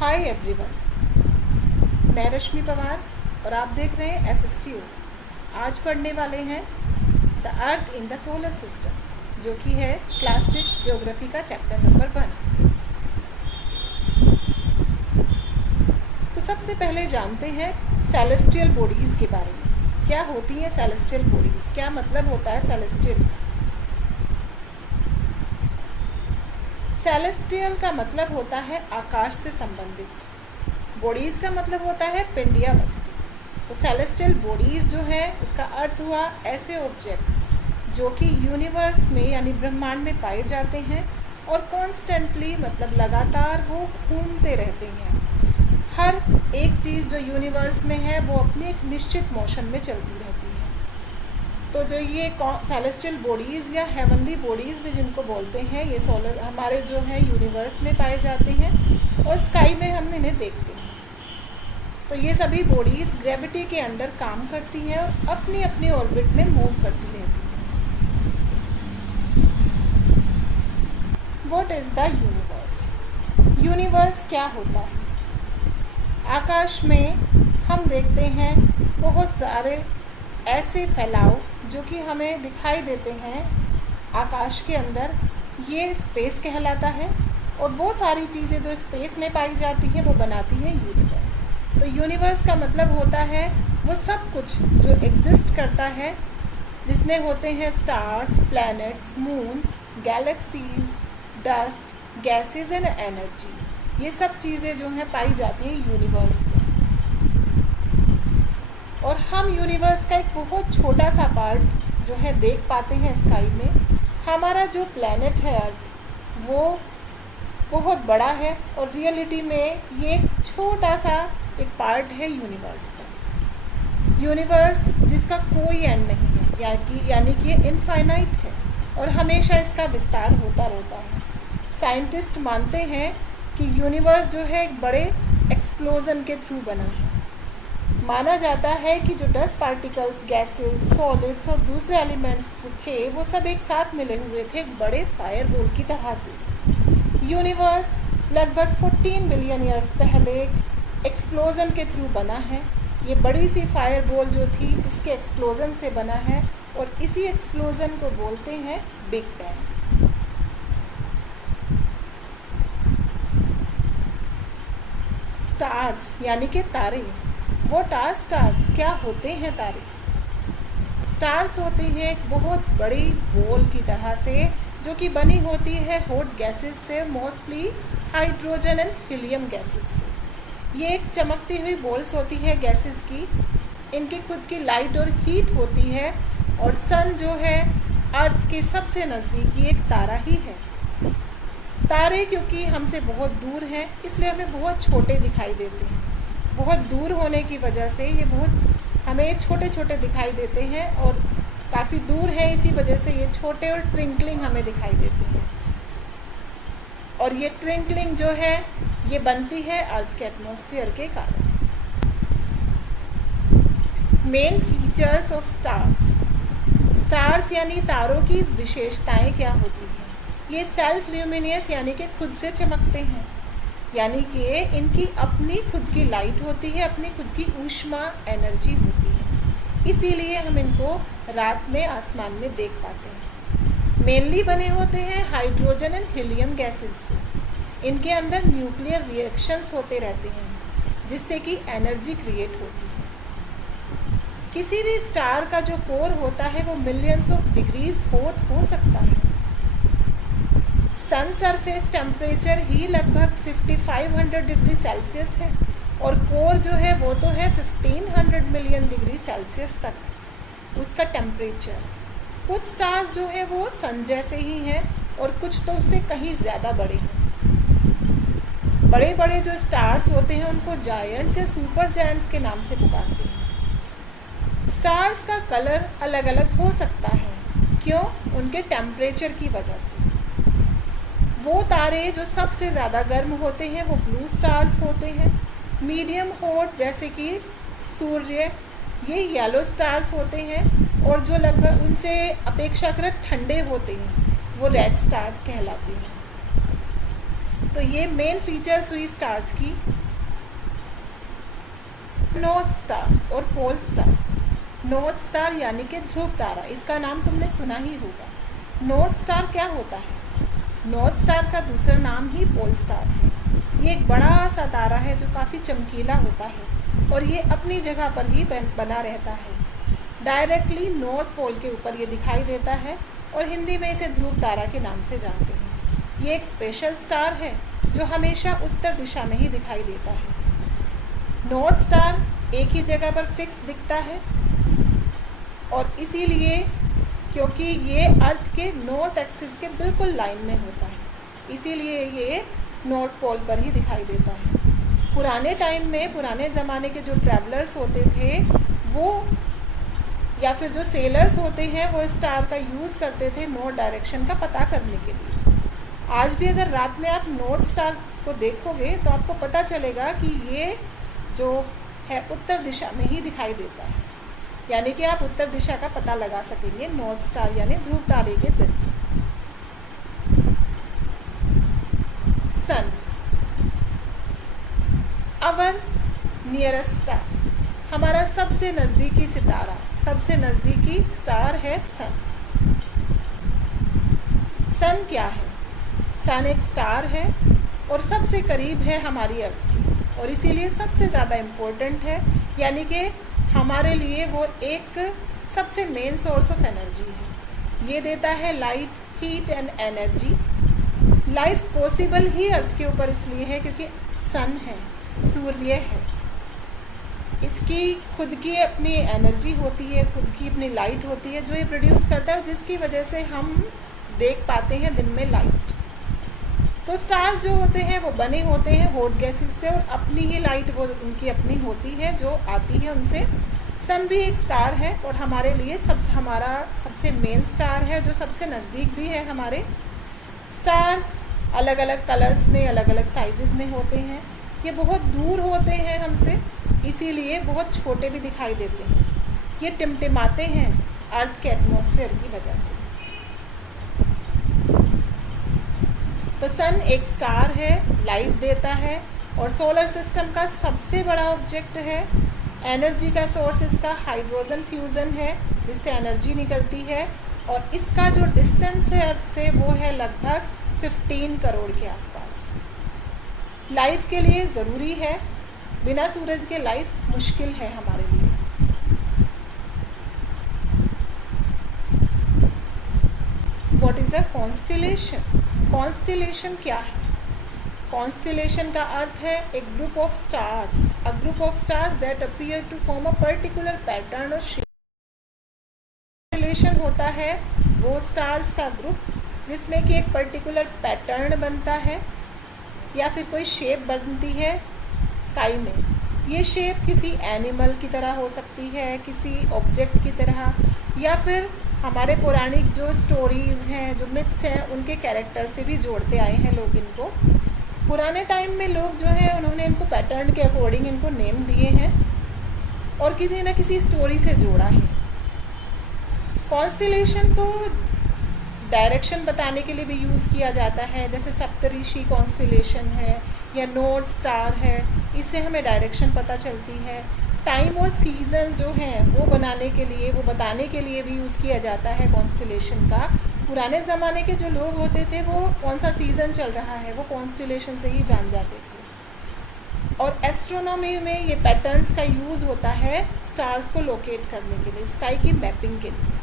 Hi everyone, मैं रश्मि पवार और आप देख रहे हैं SSTO। आज पढ़ने वाले हैं the earth in the solar system, जो कि है क्लास 6 ज्योग्राफी का चैप्टर नंबर 1। तो सबसे पहले जानते हैं सेलेस्टियल बॉडीज़ के बारे में। क्या होती हैं सेलेस्टियल बॉडीज़, क्या मतलब होता है सेलेस्टियल। सेलेस्टियल का मतलब होता है आकाश से संबंधित, बॉडीज़ का मतलब होता है पिंड या वस्तु। तो सेलेस्टियल बॉडीज़ जो है उसका अर्थ हुआ ऐसे ऑब्जेक्ट्स जो कि यूनिवर्स में यानी ब्रह्मांड में पाए जाते हैं और कॉन्स्टेंटली मतलब लगातार वो घूमते रहते हैं। हर एक चीज़ जो यूनिवर्स में है वो अपने एक निश्चित मोशन में चलती रहती है। तो जो ये सेलेस्टियल बॉडीज़ या हेवनली बॉडीज़ भी जिनको बोलते हैं, ये सोलर हमारे जो है यूनिवर्स में पाए जाते हैं और स्काई में हम इन्हें देखते हैं। तो ये सभी बॉडीज़ ग्रेविटी के अंडर काम करती हैं और अपनी अपनी ऑर्बिट में मूव करती रहती हैं। What is the universe. Universe क्या होता है। आकाश में हम देखते हैं बहुत सारे ऐसे फैलाव जो कि हमें दिखाई देते हैं आकाश के अंदर, ये स्पेस कहलाता है। और वो सारी चीज़ें जो स्पेस में पाई जाती हैं वो बनाती हैं यूनिवर्स। तो यूनिवर्स का मतलब होता है वो सब कुछ जो एग्जिस्ट करता है, जिसमें होते हैं stars, planets, moons, galaxies, dust, gases and energy. ये सब चीज़ें जो हैं पाई जाती हैं यूनिवर्स में। और हम यूनिवर्स का एक बहुत छोटा सा पार्ट जो है देख पाते हैं स्काई में। हमारा जो प्लैनेट है अर्थ वो बहुत बड़ा है और रियलिटी में ये एक छोटा सा एक पार्ट है यूनिवर्स का। यूनिवर्स जिसका कोई एंड नहीं है, यानी कि ये इनफाइनाइट है और हमेशा इसका विस्तार होता रहता है। साइंटिस्ट मानते हैं कि यूनिवर्स जो है एक बड़े एक्सप्लोजन के थ्रू बना है। माना जाता है कि जो डस्ट पार्टिकल्स, गैसेस, सॉलिड्स और दूसरे एलिमेंट्स जो थे वो सब एक साथ मिले हुए थे एक बड़े फायरबॉल की तरह से। यूनिवर्स लगभग 14 बिलियन ईयर्स पहले एक्सप्लोजन के थ्रू बना है। ये बड़ी सी फायरबॉल जो थी उसके एक्सप्लोजन से बना है और इसी एक्सप्लोजन को बोलते हैं बिग बैंग। स्टार्स यानी कि तारे। व्हाट आर स्टार्स, क्या होते हैं तारे। स्टार्स होते हैं एक बहुत बड़ी बॉल की तरह से जो कि बनी होती है हॉट गैसेस से, mostly hydrogen and helium gases से। ये एक चमकती हुई बॉल्स होती है गैसेस की। इनकी खुद की लाइट और हीट होती है और सन जो है अर्थ के सबसे नज़दीकी एक तारा ही है। तारे क्योंकि हमसे बहुत दूर हैं इसलिए हमें बहुत छोटे दिखाई देते हैं। बहुत दूर होने की वजह से ये बहुत हमें छोटे छोटे दिखाई देते हैं और काफ़ी दूर है इसी वजह से ये छोटे और ट्विंकलिंग हमें दिखाई देते हैं। और ये ट्विंकलिंग जो है ये बनती है अर्थ के एटमॉस्फेयर के कारण। Main features of stars. Stars यानी तारों की विशेषताएं क्या होती हैं। ये सेल्फ ल्यूमिनियस यानी कि खुद से चमकते हैं, यानी कि इनकी अपनी खुद की लाइट होती है, अपनी खुद की ऊष्मा एनर्जी होती है, इसीलिए हम इनको रात में आसमान में देख पाते हैं। मेनली बने होते हैं हाइड्रोजन एंड हीलियम गैसेस से। इनके अंदर न्यूक्लियर रिएक्शंस होते रहते हैं जिससे कि एनर्जी क्रिएट होती है। किसी भी स्टार का जो कोर होता है वो मिलियंस ऑफ डिग्रीज हॉट हो सकता है। सन सरफेस टेम्परेचर ही लगभग 5500 डिग्री सेल्सियस है और कोर जो है वो तो है 1500 मिलियन डिग्री सेल्सियस तक उसका टेम्परेचर। कुछ स्टार्स जो है वो सन जैसे ही हैं और कुछ तो उससे कहीं ज़्यादा बड़े हैं। बड़े बड़े जो स्टार्स होते हैं उनको जायंट्स या सुपर जायंट्स के नाम से पुकारते हैं। स्टार्स का कलर अलग अलग हो सकता है, क्यों? उनके टेम्परेचर की वजह से। वो तारे जो सबसे ज़्यादा गर्म होते हैं वो ब्लू स्टार्स होते हैं। मीडियम हॉट जैसे कि सूर्य, ये येलो स्टार्स होते हैं। और जो लगभग उनसे अपेक्षाकृत ठंडे होते हैं वो रेड स्टार्स कहलाते हैं। तो ये मेन फीचर्स हुई स्टार्स की। नॉर्थ स्टार और पोल स्टार। नॉर्थ स्टार यानी कि ध्रुव तारा, इसका नाम तुमने सुना ही होगा। नॉर्थ स्टार क्या होता है? नॉर्थ स्टार का दूसरा नाम ही पोल स्टार है। ये एक बड़ा सा तारा है जो काफ़ी चमकीला होता है और ये अपनी जगह पर ही बना रहता है। डायरेक्टली नॉर्थ पोल के ऊपर ये दिखाई देता है और हिंदी में इसे ध्रुव तारा के नाम से जानते हैं। ये एक स्पेशल स्टार है जो हमेशा उत्तर दिशा में ही दिखाई देता है। नॉर्थ स्टार एक ही जगह पर फिक्स दिखता है और इसीलिए क्योंकि ये अर्थ के नॉर्थ एक्सिस के बिल्कुल लाइन में होता है, इसीलिए ये नॉर्थ पोल पर ही दिखाई देता है। पुराने टाइम में, पुराने ज़माने के जो ट्रैवलर्स होते थे वो या फिर जो सेलर्स होते हैं वो स्टार का यूज़ करते थे नॉर्थ डायरेक्शन का पता करने के लिए। आज भी अगर रात में आप नॉर्थ स्टार को देखोगे तो आपको पता चलेगा कि ये जो है उत्तर दिशा में ही दिखाई देता है, यानी कि आप उत्तर दिशा का पता लगा सकेंगे नॉर्थ स्टार यानी ध्रुव तारे के जरिए। सन, अवर नियरेस्ट स्टार, हमारा सबसे नज़दीकी सितारा, सबसे नज़दीकी स्टार है सन। सन क्या है? सन एक स्टार है और सबसे करीब है हमारी अर्थ की और इसीलिए सबसे ज़्यादा इम्पोर्टेंट है, यानी कि हमारे लिए वो एक सबसे मेन सोर्स ऑफ एनर्जी है। ये देता है light, heat and energy. Life possible ही अर्थ के ऊपर इसलिए है क्योंकि सन है, सूर्य है, इसकी खुद की अपनी एनर्जी होती है, खुद की अपनी लाइट होती है जो ये प्रोड्यूस करता है, जिसकी वजह से हम देख पाते हैं दिन में लाइट। तो स्टार्स जो होते हैं वो बने होते हैं हॉट गैसेस से और अपनी ही लाइट वो उनकी अपनी होती है जो आती है उनसे। सन भी एक स्टार है और हमारे लिए हमारा सबसे मेन स्टार है जो सबसे नज़दीक भी है हमारे। स्टार्स अलग अलग कलर्स में, अलग अलग साइजेस में होते हैं। ये बहुत दूर होते हैं हमसे, इसीलिए बहुत छोटे भी दिखाई देते हैं। ये टिमटिमाते हैं अर्थ के एटमॉस्फेयर की वजह से। तो सन एक स्टार है, लाइट देता है और सोलर सिस्टम का सबसे बड़ा ऑब्जेक्ट है। एनर्जी का सोर्स इसका हाइड्रोजन फ्यूज़न है जिससे एनर्जी निकलती है और इसका जो डिस्टेंस है अर्थ से वो है लगभग 15 करोड़ के आसपास। लाइफ के लिए ज़रूरी है, बिना सूरज के लाइफ मुश्किल है हमारे लिए। What is a constellation? Constellation क्या है? कॉन्स्टेलेशन का अर्थ है एक group of stars, a group of stars that appear to form a particular pattern और शेप। कॉन्स्टेलेशन होता है वो स्टार्स का ग्रुप जिसमें कि एक पर्टिकुलर पैटर्न बनता है या फिर कोई शेप बनती है स्काई में। ये शेप किसी एनिमल की तरह हो सकती है, किसी ऑब्जेक्ट की तरह, या फिर हमारे पौराणिक जो स्टोरीज़ हैं, जो मिथ्स हैं, उनके कैरेक्टर से भी जोड़ते आए हैं लोग इनको। पुराने टाइम में लोग जो हैं उन्होंने इनको पैटर्न के अकॉर्डिंग इनको नेम दिए हैं और किसी न किसी स्टोरी से जोड़ा है। कॉन्स्टेलेशन को डायरेक्शन बताने के लिए भी यूज़ किया जाता है, जैसे सप्तऋषि कॉन्स्टेलेशन है या नॉर्थ स्टार है, इससे हमें डायरेक्शन पता चलती है। टाइम और सीजन जो हैं वो बनाने के लिए, वो बताने के लिए भी यूज़ किया जाता है कॉन्स्टेलेशन का। पुराने ज़माने के जो लोग होते थे वो कौन सा सीज़न चल रहा है वो कॉन्स्टेलेशन से ही जान जाते थे। और एस्ट्रोनॉमी में ये पैटर्न्स का यूज़ होता है स्टार्स को लोकेट करने के लिए, स्काई की मैपिंग के लिए।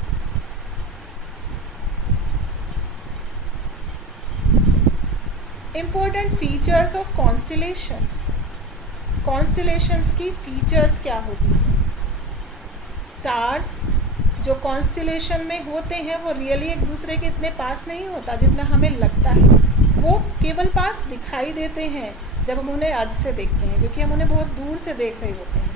Important features of constellations. Constellations की फीचर्स क्या होती हैं? स्टार्स जो कॉन्स्टेलेशन में होते हैं वो रियली एक दूसरे के इतने पास नहीं होता जितना हमें लगता है। वो केवल पास दिखाई देते हैं जब हम उन्हें अर्थ से देखते हैं, क्योंकि हम उन्हें बहुत दूर से देख रहे होते हैं।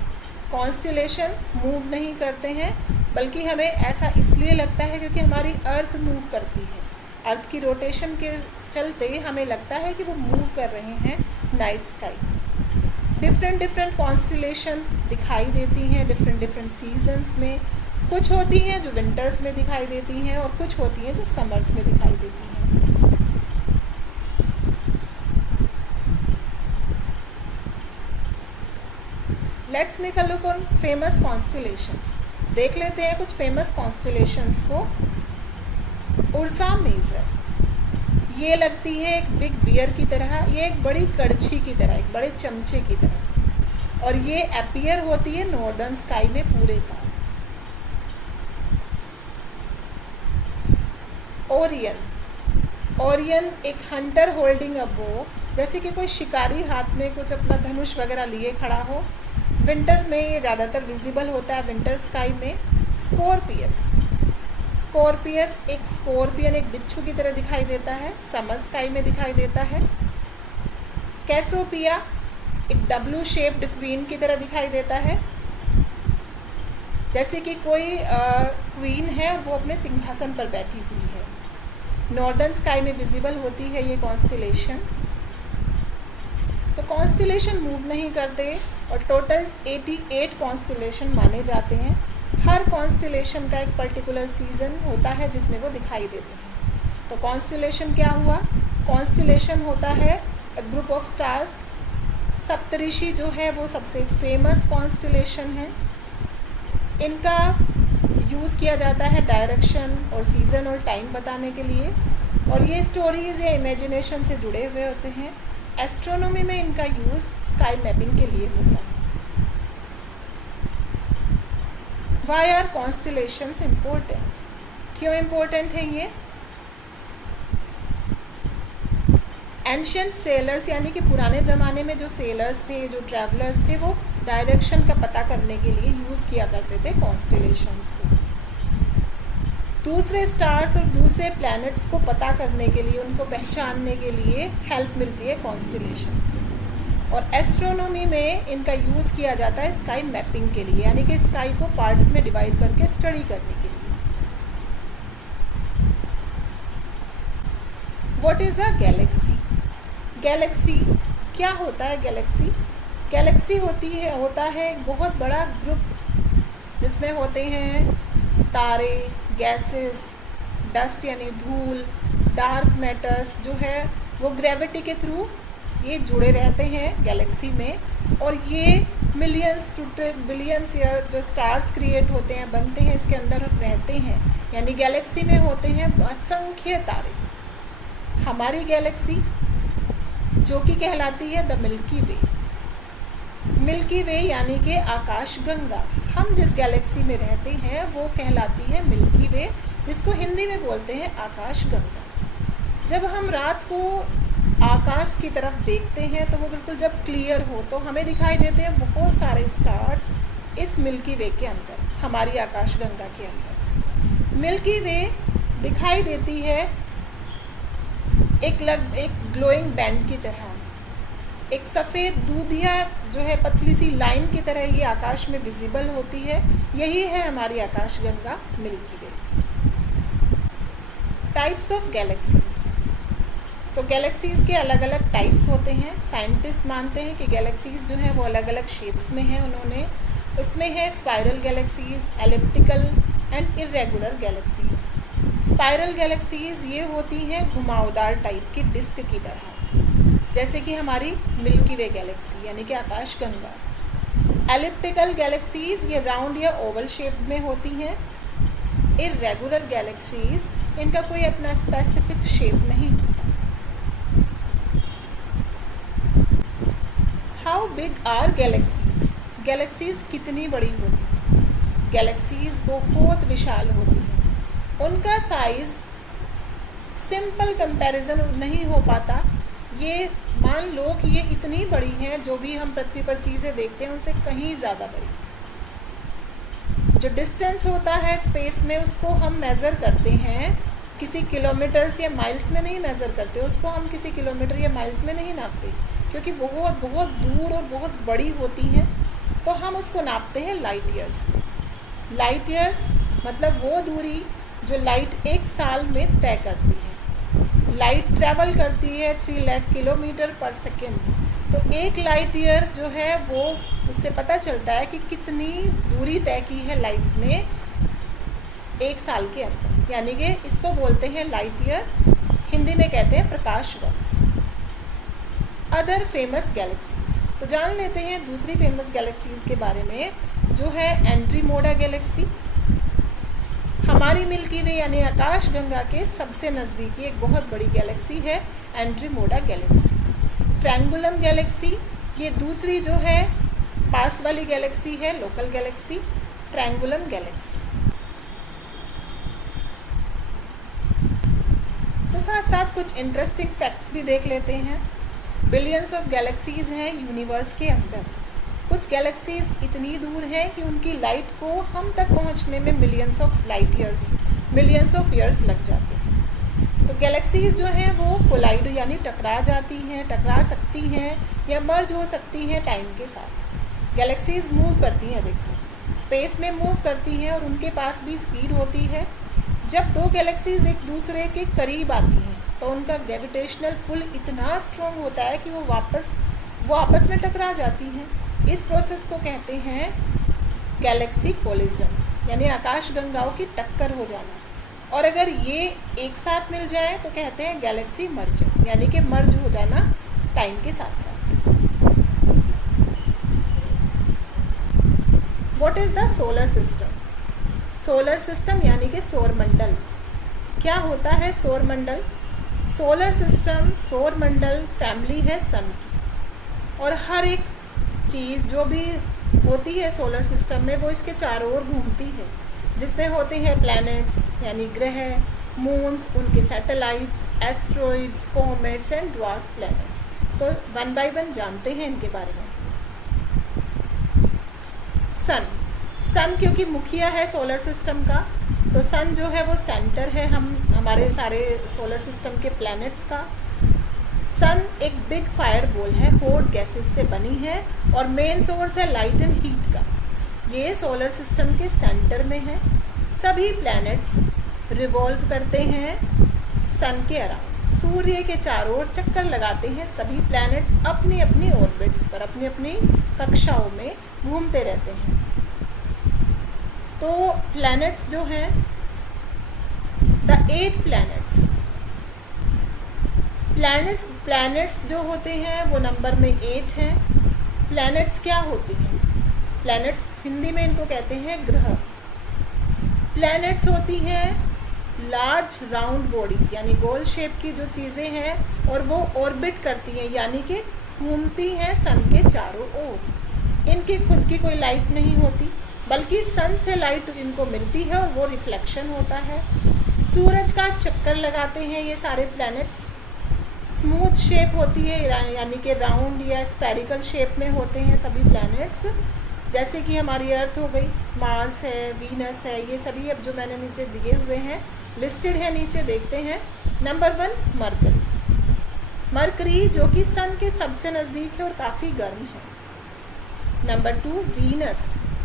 कॉन्स्टेलेशन मूव नहीं करते हैं, बल्कि हमें ऐसा इसलिए लगता है क्योंकि हमारी अर्थ मूव करती है। अर्थ की रोटेशन के चलते हमें लगता है कि वो मूव कर रहे हैं नाइट स्काई। डिफरेंट कॉन्स्टेलेशंस दिखाई देती हैं डिफरेंट सीजन्स में। कुछ होती हैं जो विंटर्स में दिखाई देती हैं और कुछ होती हैं जो समर्स में दिखाई देती हैं। Let's make a look on famous constellations. देख लेते हैं कुछ फेमस कॉन्स्टलेशंस को। उर्सा मेजर, ये लगती है एक बिग बियर की तरह, ये एक बड़ी कड़छी की तरह, एक बड़े चमचे की तरह, और ये अपीयर होती है नॉर्दर्न स्काई में पूरे साल। ओरियन, ओरियन एक हंटर होल्डिंग अ बो, जैसे कि कोई शिकारी हाथ में कुछ अपना धनुष वगैरह लिए खड़ा हो। विंटर में ये ज़्यादातर विजिबल होता है, विंटर स्काई में। स्कॉर्पियस, स्कॉर्पियस एक स्कॉर्पियन एक बिच्छू की तरह दिखाई देता है, समर स्काई में दिखाई देता है। कैसोपिया एक डब्लू शेप्ड क्वीन की तरह दिखाई देता है, जैसे कि कोई क्वीन है वो अपने सिंहासन पर बैठी हुई है। नॉर्दर्न स्काई में विजिबल होती है ये कॉन्स्टलेशन। तो कॉन्स्टलेशन मूव नहीं करते और टोटल 88 कॉन्स्टलेशन माने जाते हैं। हर कॉन्स्टलेशन का एक पर्टिकुलर सीजन होता है जिसमें वो दिखाई देते हैं। तो कॉन्स्टलेशन क्या हुआ? कॉन्स्टलेशन होता है ग्रुप ऑफ स्टार्स। सप्तऋषि जो है वो सबसे फेमस कॉन्स्टलेशन है। इनका यूज़ किया जाता है डायरेक्शन और सीज़न और टाइम बताने के लिए, और ये स्टोरीज़ या इमेजिनेशन से जुड़े हुए होते हैं। एस्ट्रोनॉमी में इनका यूज़ स्काई मैपिंग के लिए होता है। Why are constellations important? क्यों इम्पोर्टेंट है ये? एंशियंट सेलर्स यानी कि पुराने ज़माने में जो सेलर्स थे, जो ट्रैवलर्स थे, वो डायरेक्शन का पता करने के लिए यूज़ किया करते थे कॉन्स्टलेशंस को। दूसरे स्टार्स और दूसरे प्लैनेट्स को पता करने के लिए, उनको पहचानने के लिए हेल्प मिलती है कॉन्स्टलेशन से। और एस्ट्रोनॉमी में इनका यूज़ किया जाता है स्काई मैपिंग के लिए, यानी कि स्काई को पार्ट्स में डिवाइड करके स्टडी करने के लिए। What is a Galaxy? Galaxy क्या होता है? गैलेक्सी होता है एक बहुत बड़ा ग्रुप जिसमें होते हैं तारे, गैसेस, डस्ट यानी धूल, डार्क मैटर्स जो है वो ग्रेविटी के थ्रू ये जुड़े रहते हैं गैलेक्सी में। और ये मिलियंस टू बिलियंस ईयर जो स्टार्स क्रिएट होते हैं, बनते हैं, इसके अंदर रहते हैं। यानी गैलेक्सी में होते हैं असंख्य तारे। हमारी गैलेक्सी जो कि कहलाती है द मिल्की वे, मिल्की वे यानी कि आकाश गंगा। हम जिस गैलेक्सी में रहते हैं वो कहलाती है मिल्की वे, जिसको हिंदी में बोलते हैं आकाश गंगा। जब हम रात को आकाश की तरफ देखते हैं तो वो बिल्कुल जब क्लियर हो तो हमें दिखाई देते हैं बहुत सारे स्टार्स इस मिल्की वे के अंदर, हमारी आकाश गंगा के अंदर। मिल्की वे दिखाई देती है एक ग्लोइंग बैंड की तरह, एक सफ़ेद दूधिया जो है पतली सी लाइन की तरह ये आकाश में विजिबल होती है। यही है हमारी Akash Ganga milky way. Types of galaxies, तो गैलेक्सीज के अलग अलग टाइप्स होते हैं। साइंटिस्ट मानते हैं कि गैलेक्सीज जो हैं वो अलग अलग शेप्स में हैं। उन्होंने इसमें है spiral galaxies, elliptical and irregular galaxies. Spiral galaxies ये होती हैं घुमावदार टाइप की डिस्क की तरह, जैसे कि हमारी मिल्की वे गैलेक्सी यानी कि आकाश गंगा। एलिप्टिकल गैलेक्सीज ये राउंड या ओवल शेप में होती हैं। इरेगुलर गैलेक्सीज इनका कोई अपना स्पेसिफिक शेप नहीं होता। How big are galaxies? Galaxies कितनी बड़ी होती हैं? गैलेक्सीज बहुत विशाल होती हैं। उनका साइज सिंपल कंपैरिजन नहीं हो पाता। ये मान लो कि ये इतनी बड़ी हैं, जो भी हम पृथ्वी पर चीज़ें देखते हैं उनसे कहीं ज़्यादा बड़ी। जो डिस्टेंस होता है स्पेस में उसको हम मेज़र करते हैं किसी किलोमीटर्स या माइल्स में नहीं मेज़र करते, उसको हम किसी किलोमीटर या माइल्स में नहीं नापते, क्योंकि बहुत बहुत दूर और बहुत बड़ी होती हैं। तो हम उसको नापते हैं लाइट ईयर्स में। लाइट ईयर्स मतलब वो दूरी जो लाइट एक साल में तय करती है। लाइट ट्रैवल करती है 3 लाख किलोमीटर पर सेकेंड। तो एक लाइट ईयर जो है वो उससे पता चलता है कि कितनी दूरी तय की है लाइट ने एक साल के अंदर, यानी कि इसको बोलते हैं लाइट ईयर, हिंदी में कहते हैं प्रकाश वर्ष। अदर फेमस गैलेक्सीज, तो जान लेते हैं दूसरी फेमस गैलेक्सीज के बारे में, जो है एंड्रोमेडा गैलेक्सी। हमारी मिल्की वे यानी आकाशगंगा के सबसे नज़दीकी एक बहुत बड़ी गैलेक्सी है एंड्रोमेडा गैलेक्सी। ट्रायंगुलम गैलेक्सी, ये दूसरी जो है पास वाली गैलेक्सी है, लोकल गैलेक्सी ट्रायंगुलम गैलेक्सी। तो साथ साथ कुछ इंटरेस्टिंग फैक्ट्स भी देख लेते हैं। बिलियंस ऑफ गैलेक्सीज हैं यूनिवर्स के अंदर। कुछ गैलेक्सीज इतनी दूर हैं कि उनकी लाइट को हम तक पहुंचने में मिलियंस ऑफ ईयर्स लग जाते हैं। तो गैलेक्सीज जो हैं वो कोलाइड यानी टकरा जाती हैं, टकरा सकती हैं या मर्ज हो सकती हैं टाइम के साथ। गैलेक्सीज मूव करती हैं, देखो स्पेस में मूव करती हैं और उनके पास भी स्पीड होती है। जब दो गैलेक्सीज एक दूसरे के करीब आती हैं तो उनका ग्रेविटेशनल पुल इतना स्ट्रॉन्ग होता है कि वो आपस में टकरा जाती हैं। इस प्रोसेस को कहते हैं गैलेक्सी कोलिजन, यानी आकाशगंगाओं की टक्कर हो जाना। और अगर ये एक साथ मिल जाए तो कहते हैं गैलेक्सी मर्जर, यानी कि मर्ज हो जाना टाइम के साथ साथ। What is the solar system? Solar system यानी कि सौरमंडल। क्या होता है सौरमंडल? सोलर सिस्टम, सौरमंडल फैमिली है सन की, और हर एक चीज़ जो भी होती है सोलर सिस्टम में वो इसके चारों ओर घूमती है, जिसमें होते हैं प्लैनेट्स यानी ग्रह, मून्स, उनके satellites, asteroids, comets and dwarf planets. तो वन बाय वन जानते हैं इनके बारे में। सन क्योंकि मुखिया है सोलर सिस्टम का, तो सन जो है वो सेंटर है हमारे सारे सोलर सिस्टम के प्लैनेट्स का। सन एक बिग फायर बॉल है, हॉट गैसेस से बनी है और मेन सोर्स है लाइट एंड हीट का। ये सोलर सिस्टम के सेंटर में है। सभी प्लैनेट्स रिवॉल्व करते हैं सन के अराउंड, सूर्य के चारों ओर चक्कर लगाते हैं। सभी प्लैनेट्स अपनी अपनी ऑर्बिट्स पर, अपनी अपनी कक्षाओं में घूमते रहते हैं। तो प्लैनेट्स जो हैं, द 8 प्लैनेट्स जो होते हैं वो नंबर में 8 हैं। प्लैनेट्स क्या होती हैं? प्लैनेट्स हिंदी में इनको कहते हैं ग्रह। प्लैनेट्स होती हैं लार्ज राउंड बॉडीज, यानी गोल शेप की जो चीज़ें हैं, और वो ऑर्बिट करती हैं, यानी कि घूमती हैं सन के चारों ओर। इनकी खुद की कोई लाइट नहीं होती, बल्कि सन से लाइट इनको मिलती है और वो रिफ्लेक्शन होता है। सूरज का चक्कर लगाते हैं ये सारे प्लैनेट्स। स्मूथ शेप होती है, यानी कि राउंड या स्फेरिकल शेप में होते हैं सभी प्लैनेट्स, जैसे कि हमारी अर्थ हो गई, मार्स है, वीनस है, ये सभी अब जो मैंने नीचे दिए हुए हैं लिस्टेड है, नीचे देखते हैं। नंबर 1 मरकरी जो कि सन के सबसे नज़दीक है और काफ़ी गर्म है। नंबर 2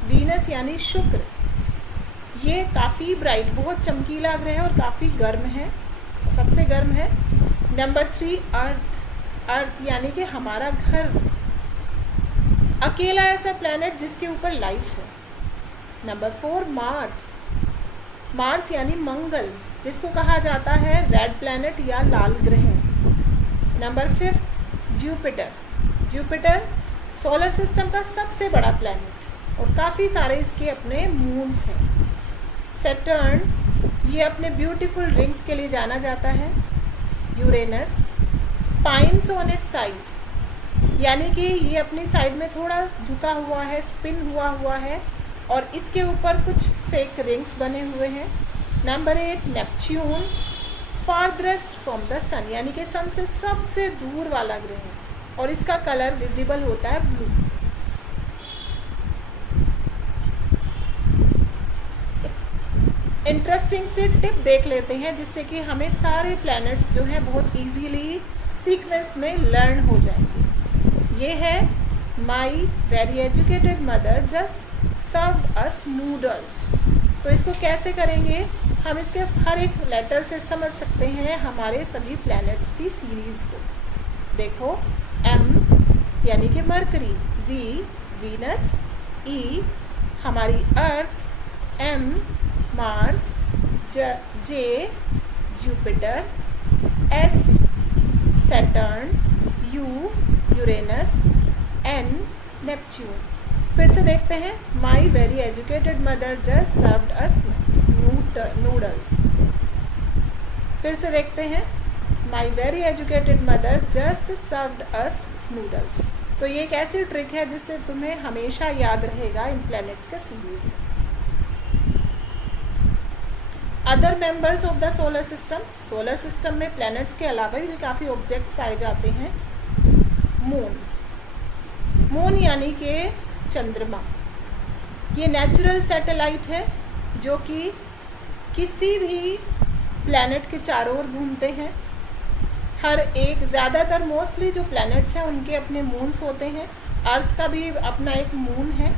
वीनस यानी शुक्र, ये काफ़ी ब्राइट, बहुत चमकीला ग्रह है और काफ़ी गर्म है, सबसे गर्म है। नंबर 3 अर्थ यानी कि हमारा घर, अकेला ऐसा प्लैनेट जिसके ऊपर लाइफ है। नंबर 4 मार्स यानी मंगल, जिसको कहा जाता है रेड प्लैनेट या लाल ग्रह। नंबर 5 जुपिटर सोलर सिस्टम का सबसे बड़ा प्लैनेट और काफ़ी सारे इसके अपने मून्स हैं। सैटर्न ये अपने ब्यूटीफुल रिंग्स के लिए जाना जाता है। Uranus spines on it's side, यानी कि ये अपनी साइड में थोड़ा झुका हुआ है, स्पिन हुआ है और इसके ऊपर कुछ फेक रिंग्स बने हुए हैं। नंबर 8 नेपच्यून फारदरेस्ट फ्रॉम द सन, यानी कि सन से सबसे दूर वाला ग्रह है और इसका कलर विजिबल होता है ब्लू। इंटरेस्टिंग से टिप देख लेते हैं जिससे कि हमें सारे प्लैनेट्स जो हैं बहुत इजीली सीक्वेंस में लर्न हो जाएंगे। ये है my very educated mother just served us noodles. तो इसको कैसे करेंगे? हम इसके हर एक लेटर से समझ सकते हैं हमारे सभी प्लैनेट्स की सीरीज को। देखो M यानी कि मरकरी, V वीनस, E हमारी अर्थ, M Mars, J Jupiter, S Saturn, U Uranus, and Neptune. फिर से देखते हैं, my very educated mother just served us noodles. फिर से देखते हैं, my very educated mother just served us noodles. तो ये एक ऐसी ट्रिक है जिससे तुम्हें हमेशा याद रहेगा इन प्लैनेट्स के सीरीज में। Other members of the solar system, solar system में प्लैनेट्स के अलावा भी काफ़ी ऑब्जेक्ट्स पाए जाते हैं। मून, मून यानी कि चंद्रमा, ये नेचुरल सैटेलाइट है जो कि किसी भी प्लैनेट के चारों ओर घूमते हैं। हर एक, ज़्यादातर मोस्टली जो प्लैनेट्स हैं उनके अपने मून्स होते हैं। अर्थ का भी अपना एक मून है।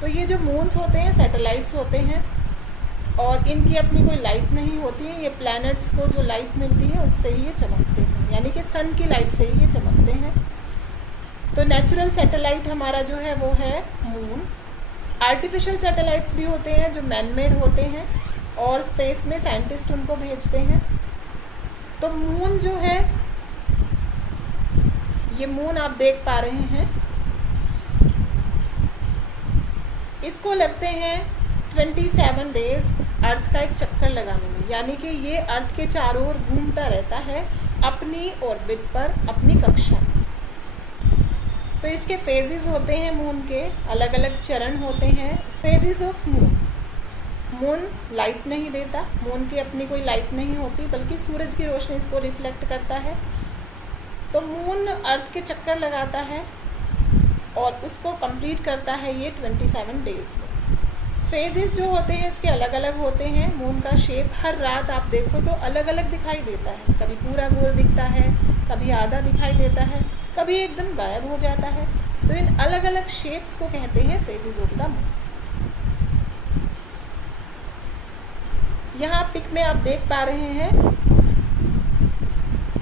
तो ये जो मून्स होते हैं सैटेलाइट्स होते हैं और इनकी अपनी कोई लाइट नहीं होती है। ये प्लैनेट्स को जो लाइट मिलती है उससे ही ये चमकते हैं, यानी कि सन की लाइट से ही ये चमकते हैं। तो नेचुरल सैटेलाइट हमारा जो है वो है मून। आर्टिफिशियल सैटेलाइट्स भी होते हैं जो मैन मेड होते हैं और स्पेस में साइंटिस्ट उनको भेजते हैं। तो मून जो है, ये मून आप देख पा रहे हैं, इसको लगते हैं 27 डेज अर्थ का एक चक्कर लगाने में, यानी कि ये अर्थ के चारों ओर घूमता रहता है अपनी ऑर्बिट पर, अपनी कक्षा में। तो इसके फेजेस होते हैं मून के, अलग अलग चरण होते हैं। Phases of moon, moon light नहीं देता, मून की अपनी कोई लाइट नहीं होती बल्कि सूरज की रोशनी इसको रिफ्लेक्ट करता है। तो मून अर्थ के चक्कर लगाता है और उसको कंप्लीट करता है ये 27 डेज में। फेजेस जो होते हैं इसके अलग अलग होते हैं। मून का शेप हर रात आप देखो तो अलग अलग दिखाई देता है, कभी पूरा गोल दिखता है, कभी आधा दिखाई देता है, कभी एकदम गायब हो जाता है। तो इन अलग अलग शेप्स को कहते हैं फेजेस ऑफ द मून। यहाँ पिक में आप देख पा रहे हैं,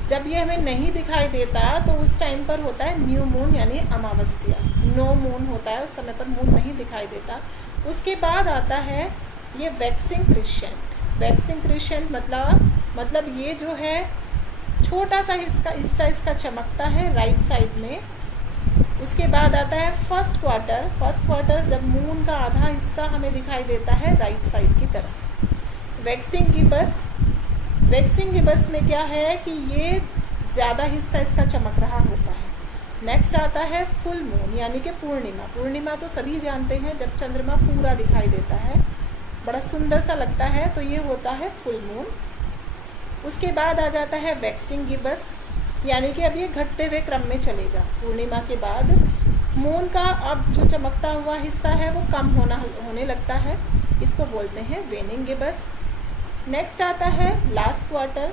जब ये हमें नहीं दिखाई देता तो उस टाइम पर होता है न्यू मून यानी अमावस्या। नो मून होता है, उस समय पर मून नहीं दिखाई देता। उसके बाद आता है ये वैक्सिंग क्रिसेंट। वैक्सिंग क्रिसेंट मतलब ये जो है छोटा सा हिस्सा इसका चमकता है राइट साइड में। उसके बाद आता है फर्स्ट क्वार्टर। फर्स्ट क्वार्टर जब मून का आधा हिस्सा हमें दिखाई देता है राइट साइड की तरफ। वैक्सिंग गिबस, वैक्सिंग गिबस में क्या है कि ये ज़्यादा हिस्सा इसका चमक रहा होता है। नेक्स्ट आता है फुल मून यानी कि पूर्णिमा। पूर्णिमा तो सभी जानते हैं, जब चंद्रमा पूरा दिखाई देता है, बड़ा सुंदर सा लगता है, तो ये होता है फुल मून। उसके बाद आ जाता है वैक्सिंग गिबस, यानी कि अब ये घटते हुए क्रम में चलेगा। पूर्णिमा के बाद मून का अब जो चमकता हुआ हिस्सा है वो कम होने लगता है, इसको बोलते हैं वेनिंग गिबस। नेक्स्ट आता है लास्ट क्वार्टर,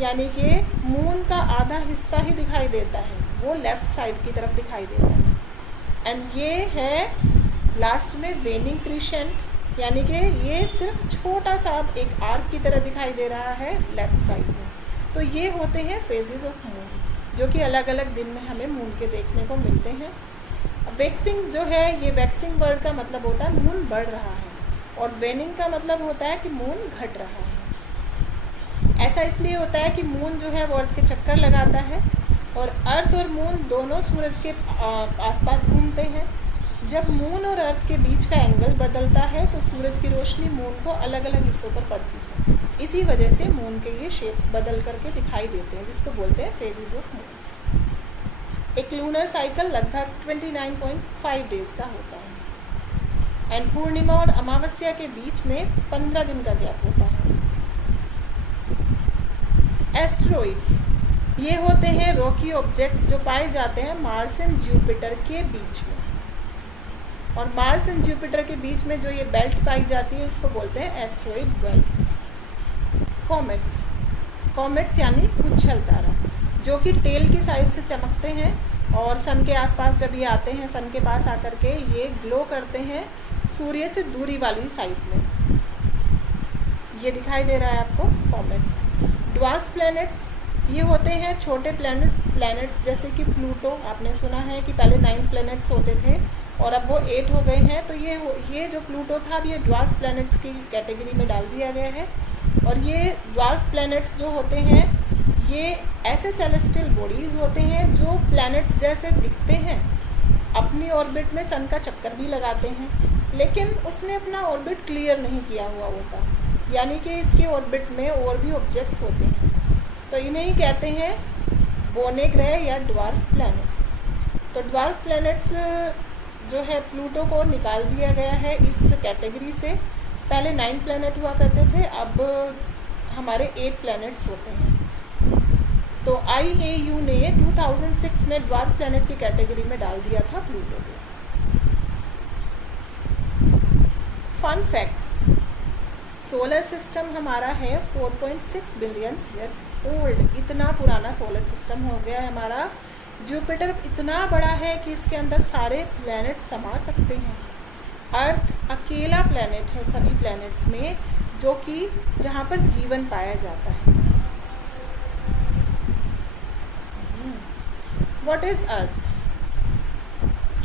यानी कि मून का आधा हिस्सा ही दिखाई देता है, वो लेफ्ट साइड की तरफ दिखाई देता है। एंड ये है लास्ट में वेनिंग क्रिसेंट, यानी कि ये सिर्फ छोटा सा एक आर्क की तरह दिखाई दे रहा है लेफ्ट साइड में। तो ये होते हैं फेजेस ऑफ मून, जो कि अलग अलग दिन में हमें मून के देखने को मिलते हैं। वैक्सिंग जो है, ये वैक्सिंग वर्ड का मतलब होता है मून बढ़ रहा है, और वेनिंग का मतलब होता है कि मून घट रहा है। ऐसा इसलिए होता है कि मून जो है वो अर्थ के चक्कर लगाता है, और अर्थ और मून दोनों सूरज के आसपास घूमते हैं। जब मून और अर्थ के बीच का एंगल बदलता है तो सूरज की रोशनी मून को अलग अलग हिस्सों पर पड़ती है। इसी वजह से मून के ये शेप्स बदल करके दिखाई देते हैं, जिसको बोलते हैं फेजेस ऑफ मून्स। एक लूनर साइकिल लगभग 29.5 डेज का होता है, एंड पूर्णिमा और अमावस्या के बीच में 15 दिन का गैप होता है। एस्टेरॉइड्स, ये होते हैं रॉकी ऑब्जेक्ट्स जो पाए जाते हैं मार्स एंड जुपिटर के बीच में, और मार्स एंड जुपिटर के बीच में जो ये बेल्ट पाई जाती है इसको बोलते हैं एस्टेरॉइड बेल्ट्स। कॉमेट्स, कॉमेट्स यानी उच्छल तारा, जो कि टेल की साइड से चमकते हैं और सन के आसपास जब ये आते हैं, सन के पास आकर के ये ग्लो करते हैं सूर्य से दूरी वाली साइड में। ये दिखाई दे रहा है आपको कॉमेट्स। ड्वार्फ प्लैनेट्स, ये होते हैं छोटे प्लैनेट्स जैसे कि प्लूटो। आपने सुना है कि पहले 9 प्लैनेट्स होते थे और अब वो 8 हो गए हैं। तो ये जो प्लूटो था अब ये ड्वार्फ प्लैनेट्स की कैटेगरी में डाल दिया गया है। और ये ड्वार्फ प्लैनेट्स जो होते हैं ये ऐसे सेलेस्टियल बॉडीज़ होते हैं जो प्लैनेट्स जैसे दिखते हैं, अपनी ऑर्बिट में सन का चक्कर भी लगाते हैं, लेकिन उसने अपना ऑर्बिट क्लियर नहीं किया हुआ होता, यानी कि इसके ऑर्बिट में और भी ऑब्जेक्ट्स होते हैं। तो इन्हें ही कहते हैं बौने ग्रह या ड्वार्फ प्लैनेट्स। तो ड्वार्फ प्लैनेट्स जो है प्लूटो को निकाल दिया गया है इस कैटेगरी से। पहले 9 प्लैनेट हुआ करते थे, अब हमारे 8 प्लैनेट्स होते हैं। तो IAU ने 2006 में ड्वार्फ प्लैनेट की कैटेगरी में डाल दिया था प्लूटो को। फन फैक्ट्स, सोलर सिस्टम हमारा है 4.6 बिलियन ईयर्स ओल्ड। इतना पुराना सोलर सिस्टम हो गया है हमारा। जुपिटर इतना बड़ा है कि इसके अंदर सारे प्लैनेट समा सकते हैं। अर्थ अकेला प्लैनेट है सभी प्लैनेट्स में जो कि जहाँ पर जीवन पाया जाता है। What is earth?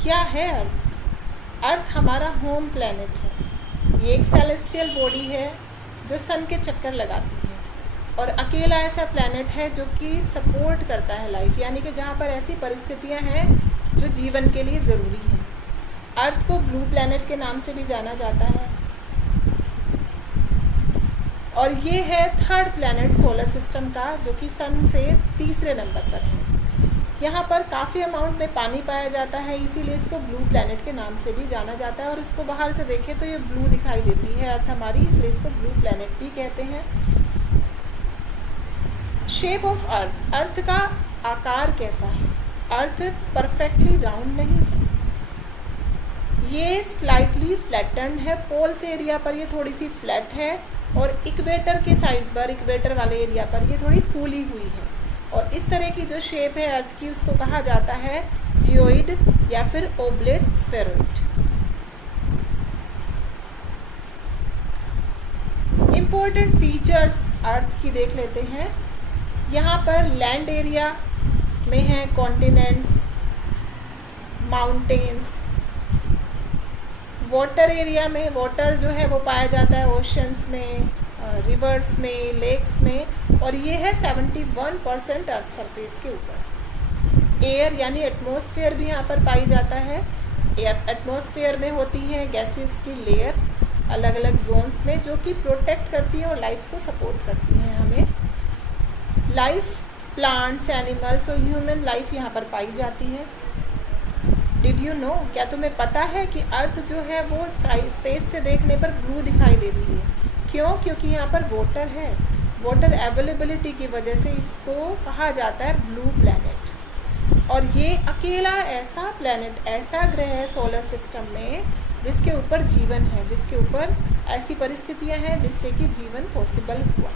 क्या है अर्थ? अर्थ हमारा होम प्लैनेट है। ये एक सेलेस्टियल बॉडी है जो सन के चक्कर लगाती है और अकेला ऐसा प्लैनेट है जो कि सपोर्ट करता है लाइफ, यानी कि जहाँ पर ऐसी परिस्थितियाँ हैं जो जीवन के लिए ज़रूरी हैं। अर्थ को ब्लू प्लैनेट के नाम से भी जाना जाता है और ये है 3rd प्लैनेट सोलर सिस्टम का जो कि सन से 3रे नंबर पर है। यहाँ पर काफ़ी अमाउंट में पानी पाया जाता है, इसीलिए इसको ब्लू प्लैनेट के नाम से भी जाना जाता है। और इसको बाहर से देखें तो ये ब्लू दिखाई देती है अर्थ हमारी, इसलिए इसको ब्लू प्लैनेट भी कहते हैं। शेप ऑफ अर्थ, अर्थ का आकार कैसा है? अर्थ परफेक्टली राउंड नहीं है, ये स्लाइटली फ्लैटन्ड है। पोल्स एरिया पर ये थोड़ी सी फ्लैट है और इक्वेटर के साइड पर, इक्वेटर वाले एरिया पर ये थोड़ी फूली हुई है। और इस तरह की जो शेप है अर्थ की उसको कहा जाता है जियोइड या फिर ओब्लेट स्फेरॉइड। इम्पोर्टेंट फीचर्स अर्थ की देख लेते हैं। यहाँ पर लैंड एरिया में है कॉन्टिनेंट्स, माउंटेन्स। वाटर एरिया में वाटर जो है वो पाया जाता है ओशंस में, रिवर्स में, लेक्स में। और ये है 71% अर्थ सरफेस के ऊपर। एयर यानी एटमॉस्फेयर भी यहाँ पर पाई जाता है। एटमॉस्फेयर में होती हैं गैसेस की लेयर अलग अलग जोन्स में जो कि प्रोटेक्ट करती हैं और लाइफ को सपोर्ट करती हैं हमें। लाइफ, प्लांट्स, एनिमल्स और ह्यूमन लाइफ यहाँ पर पाई जाती है। डिड यू नो, क्या तुम्हें पता है कि अर्थ जो है वो स्पेस से देखने पर ब्लू दिखाई देती है? क्यों? क्योंकि यहाँ पर वाटर है। वाटर अवेलेबिलिटी की वजह से इसको कहा जाता है ब्लू प्लैनेट। और ये अकेला ऐसा प्लैनेट, ऐसा ग्रह है सोलर सिस्टम में जिसके ऊपर जीवन है, जिसके ऊपर ऐसी परिस्थितियां हैं जिससे कि जीवन पॉसिबल हुआ।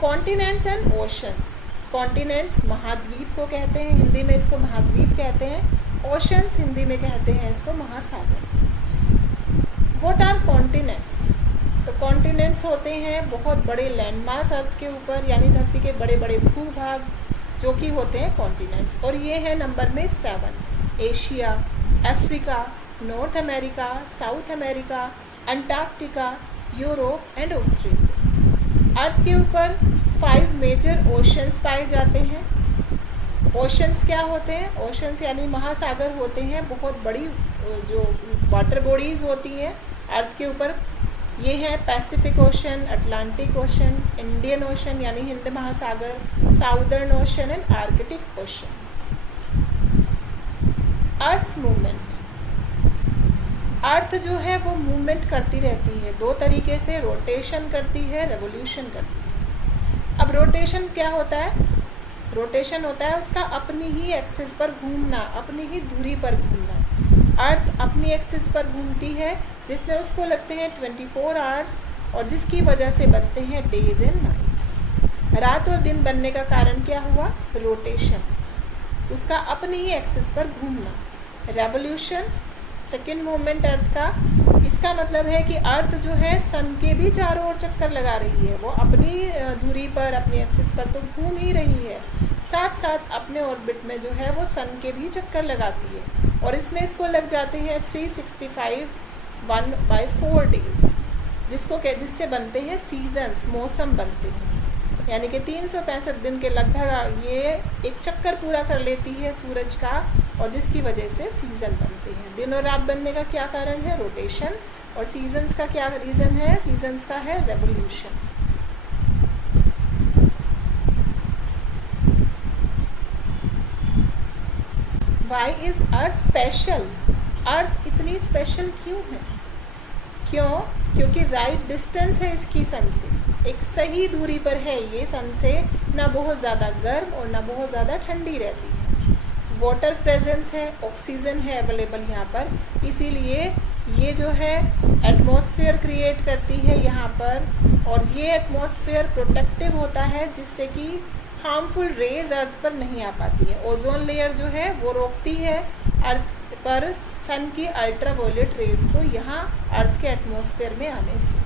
Continents and oceans. कॉन्टिनेंट्स महाद्वीप को कहते हैं, हिंदी में इसको महाद्वीप कहते हैं। ओशंस हिंदी में कहते हैं इसको महासागर। What are continents? तो कॉन्टिनेंट्स होते हैं बहुत बड़े लैंडमास अर्थ के ऊपर, यानी धरती के बड़े बड़े भूभाग जो कि होते हैं कॉन्टिनेंट्स। और ये है नंबर में 7। Asia, Africa, North America, South America, Antarctica, Europe and Australia. Earth के ऊपर 5 मेजर ओशंस पाए जाते हैं। ओशंस क्या होते हैं? ओशंस यानी महासागर होते हैं, बहुत बड़ी जो वाटर बॉडीज़ होती हैं अर्थ के ऊपर। ये है Pacific Ocean, Atlantic Ocean, Indian Ocean यानी हिंद महासागर, Southern Ocean and Arctic Ocean. Earth's movement. Earth जो है वो मूवमेंट करती रहती है 2 तरीके से, रोटेशन करती है, रेवोल्यूशन करती है। अब रोटेशन क्या होता है? रोटेशन होता है उसका अपनी ही एक्सिस पर घूमना, अपनी ही धुरी पर घूमना। अर्थ अपनी एक्सिस पर घूमती है जिसमें उसको लगते हैं 24 आवर्स और जिसकी वजह से बनते हैं डेज एंड नाइट्स। रात और दिन बनने का कारण क्या हुआ? रोटेशन, उसका अपनी ही एक्सिस पर घूमना। रेवोल्यूशन, सेकेंड मूवमेंट अर्थ का, इसका मतलब है कि अर्थ जो है सन के भी चारों ओर चक्कर लगा रही है। वो अपनी धुरी पर, अपनी एक्सिस पर तो घूम ही रही है, साथ साथ अपने ऑर्बिट में जो है वो सन के भी चक्कर लगाती है। और इसमें इसको लग जाते हैं 365 1/4 डेज, जिससे बनते हैं सीजन्स, मौसम बनते हैं। यानी कि 365 दिन के लगभग ये एक चक्कर पूरा कर लेती है सूरज का, और जिसकी वजह से सीज़न बनते हैं। दिन और रात बनने का क्या कारण है? रोटेशन। और सीजन्स का क्या रीज़न है? सीजन्स का है revolution. Why is earth special? Earth इतनी स्पेशल क्यों है? क्योंकि राइट डिस्टेंस है इसकी सन से, एक सही दूरी पर है ये सन से, ना बहुत ज़्यादा गर्म और ना बहुत ज़्यादा ठंडी रहती है। वाटर प्रेजेंस है, ऑक्सीजन है अवेलेबल यहाँ पर, इसीलिए ये जो है एटमॉस्फेयर क्रिएट करती है यहाँ पर। और ये एटमॉस्फेयर प्रोटेक्टिव होता है, जिससे कि हार्मफुल रेज अर्थ पर नहीं आ पाती है। ओजोन लेयर जो है वो रोकती है अर्थ पर सन की अल्ट्रावायलेट रेज को यहाँ अर्थ के एटमॉस्फेयर में आने से।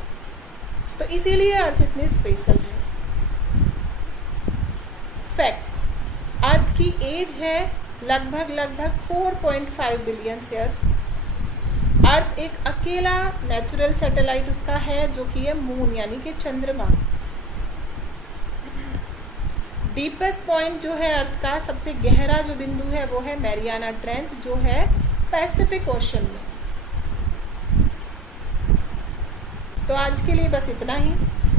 तो इसीलिए अर्थ इतनी स्पेशल है। फैक्ट्स: अर्थ की एज है लगभग 4.5 बिलियन ईयर्स। अर्थ एक अकेला नेचुरल सैटेलाइट उसका है, जो कि है मून यानी कि चंद्रमा। डीपेस्ट पॉइंट जो है अर्थ का, सबसे गहरा जो बिंदु है वो है मैरियाना ट्रेंच, जो है पैसिफिक ओशन में। तो आज के लिए बस इतना ही।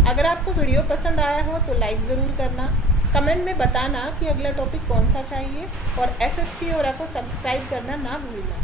अगर आपको वीडियो पसंद आया हो तो लाइक ज़रूर करना, कमेंट में बताना कि अगला टॉपिक कौन सा चाहिए, और SST और को सब्सक्राइब करना ना भूलना।